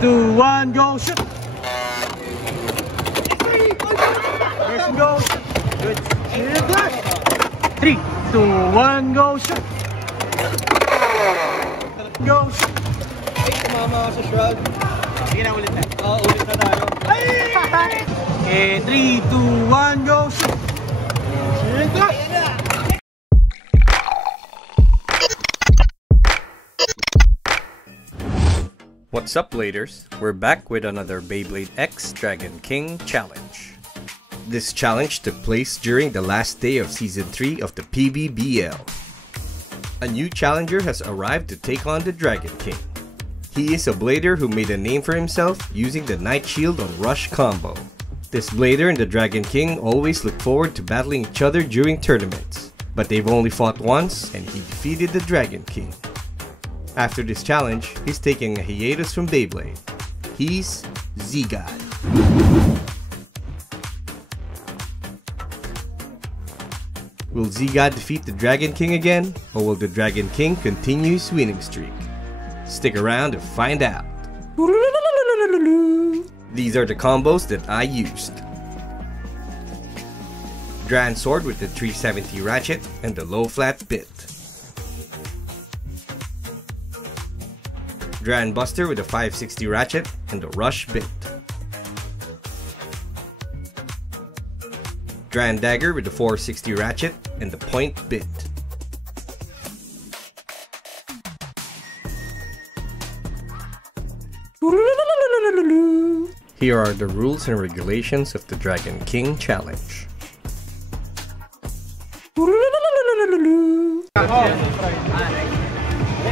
2, 1, go, shoot! First go, shoot! Good. 3, 2, 1, go, shoot! Go, shoot! Ay, tumama ako sa shroud. Sige na, ulit na. Oo, ulit na tayo. Okay, 3, 2, 1, go, shoot! What's up, Bladers? We're back with another Beyblade X Dragon King challenge. This challenge took place during the last day of Season 3 of the PBBL. A new challenger has arrived to take on the Dragon King. He is a blader who made a name for himself using the Night Shield on Rush combo. This blader and the Dragon King always look forward to battling each other during tournaments, but they've only fought once and he defeated the Dragon King. After this challenge, he's taking a hiatus from Beyblade. He's Z-God. Will Z-God defeat the Dragon King again, or will the Dragon King continue his winning streak? Stick around to find out. These are the combos that I used. Dran Sword with the 370 ratchet and the low flat bit. Dran Buster with the 560 ratchet and the rush bit. Dran Dagger with the 460 ratchet and the point bit. Here are the rules and regulations of the Dragon King challenge.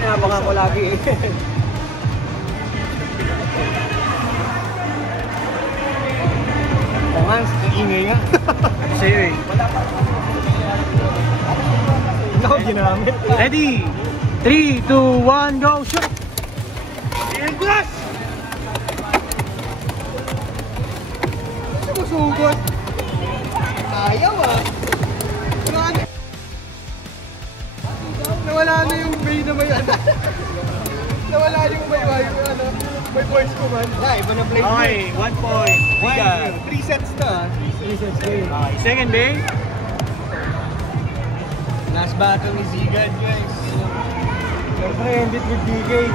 Baka ko lagi. Hans, ingay nga. Sa'yo eh. Hindi ako ginamit. Ready? 3, 2, 1, go, shoot! English! Sumusugod. Ayaw ah. Nawala na yung bay na may ano. Nawala yung may voice ko man. Iba na play. Okay, 1 point. 3 sets na. 3 sets game. Okay, second bay. Last battle ni Z-God, guys. Siyempre, ended with DK.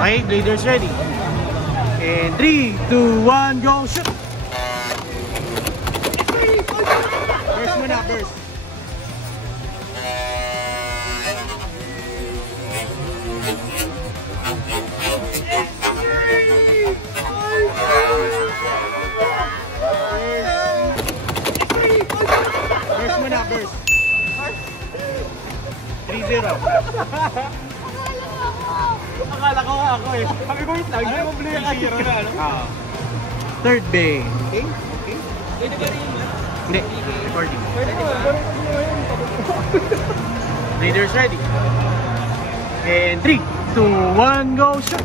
Okay, Bladers ready. And 3, 2, 1, go, shoot! Burst muna, burst. Burst muna, burst. 3-0. Akala ko nga ako eh. Sabi ko wait lang, hindi mo blue yung 0 na ano? Third bay. Okay? Okay? Hindi, recording. Bladers ready. And 3, 2, 1, go, shoot!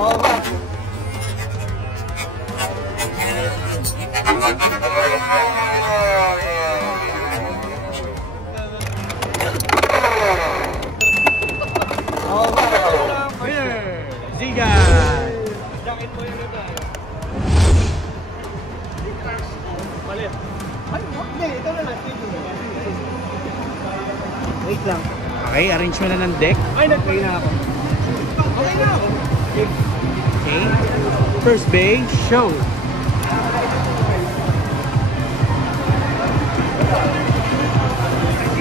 Oo ba? Oo ba? Winner! Z-God! Jacket mo yung iba. Malit. Ay, hindi. Ito na lang. Wait lang. Okay, arrange mo na ng deck. Ay, nag-play na ako. Okay na ako. Okay. First bay, show.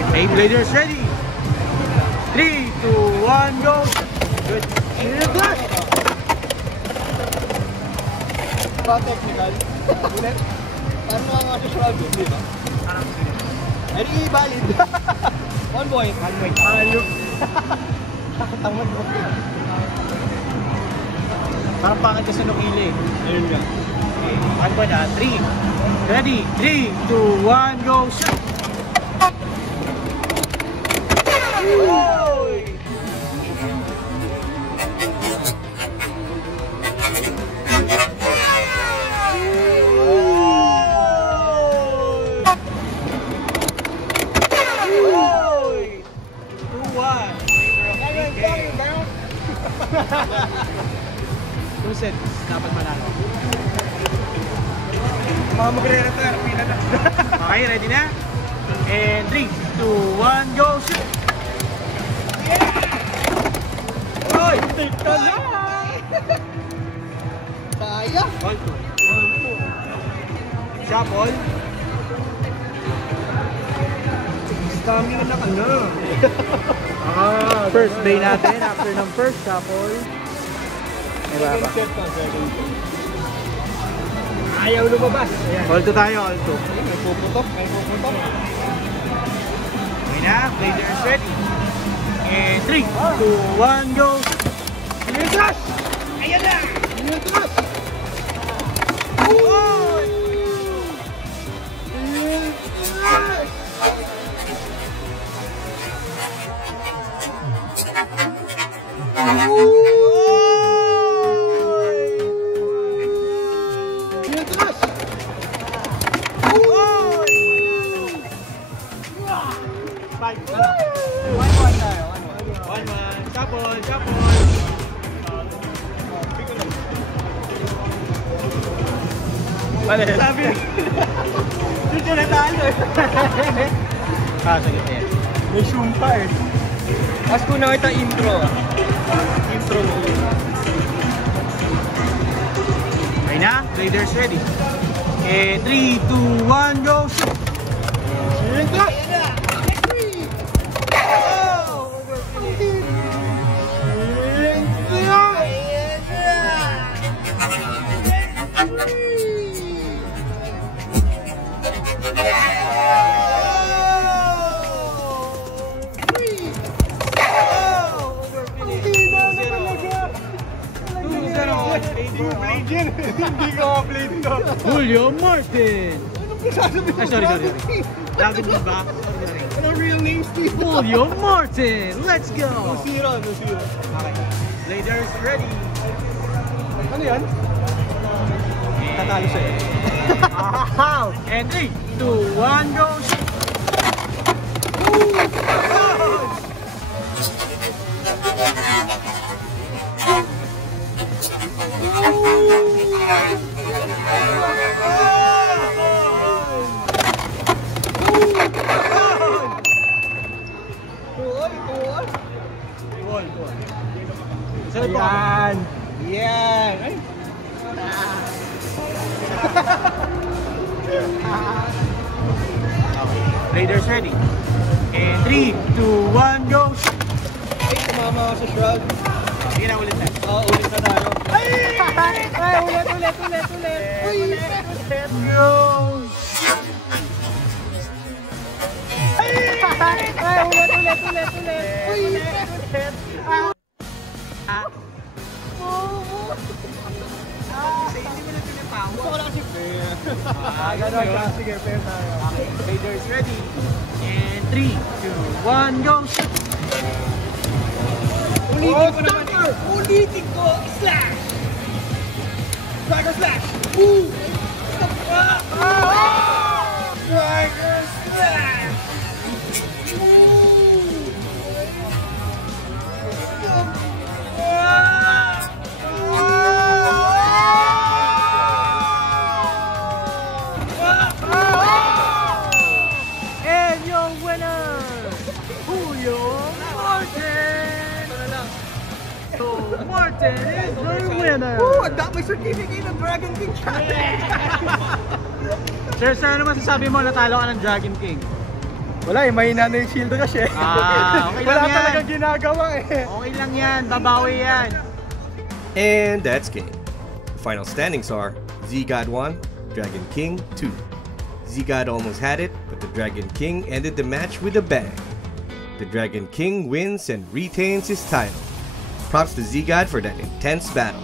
Okay, Bladers ready. 3, 2, 1, go. Good. Technical. Ulit. Paano nga nga siya shroud yun, di ba? Ay, di valid. 1 point. 1 point. Halo. Nakatamad mo. Parang pangit ka sa nukili. Ayun nga. Okay, 1 point 3. Ready. 3, 2, 1, go. Shoot. Oy! Two sets, dapat manalo. Mga magre-retire, pila na. Okay, ready na? And 3, 2, 1, go, shoot! Oy! Tika na! Kaya! Ball 2. Shuffle. Stamina na ka na. First day natin after ng first shuffle. Second set na, second set. Ayaw lumabas. Ayan. All 2 tayo, all 2. May puputok, may puputok. Okay na, players ready. And 3, 2, 1, go! Sinitas! Ayan na! Sinitas! Oh! Sinitas! Five. 1-1 tayo, 1-1. 1-1. Shuffle, shuffle. Mali. Sabi doon siya natalo eh. Sige, yan. May shoom pa eh. Tapos kung nakita intro. Intro mo. Okay na, players ready. And 3, 2, 1, go! Shoot! Sinitas! Hindi ko ka-plate to. Julio Martin! Anong sasabihin? Ay, sorry. Dragon Ball ba? Sorry. Anong real name, Steve? Julio Martin! Let's go! Zero. Okay. Players ready. Ano yan? Tatalo siya eh. And 3, 2, 1, go! Shoot! Yan. Yan. Ay. Raiders ready. And 3, 2, 1, go! Ay, tumama ako sa shrug. Sige na, ulit na. Oo, ulit na tayo. Ay! Ulit. Go! Gusto ko lang kasi fair. Ganun. Sige, fair tayo. Okay, Raiders ready. And 3, 2, 1, go! Ulitin ko naman. Ulitin ko. Slash! Dragon slash! Ooh! Dragon slash! And your winner, Julio Martin! So, Martin is the winner! Ooh! Ang dami certificate ng Dragon King Challenge! Sir, ano masasabi mo natalo ka ng Dragon King? Wala eh, mahina na yung shield kasi. Okay lang Wala yan. talagang ginagawa eh. Okay lang yan, babawi yan. And that's game. The final standings are Z-God 1, Dragon King 2. Z-God almost had it, but the Dragon King ended the match with a bang. The Dragon King wins and retains his title. Props to Z-God for that intense battle.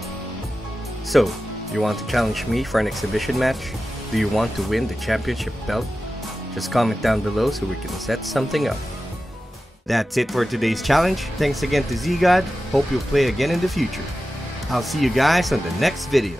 So, you want to challenge me for an exhibition match? Do you want to win the championship belt? Just comment down below so we can set something up. That's it for today's challenge. Thanks again to Z-God. Hope you'll play again in the future. I'll see you guys on the next video.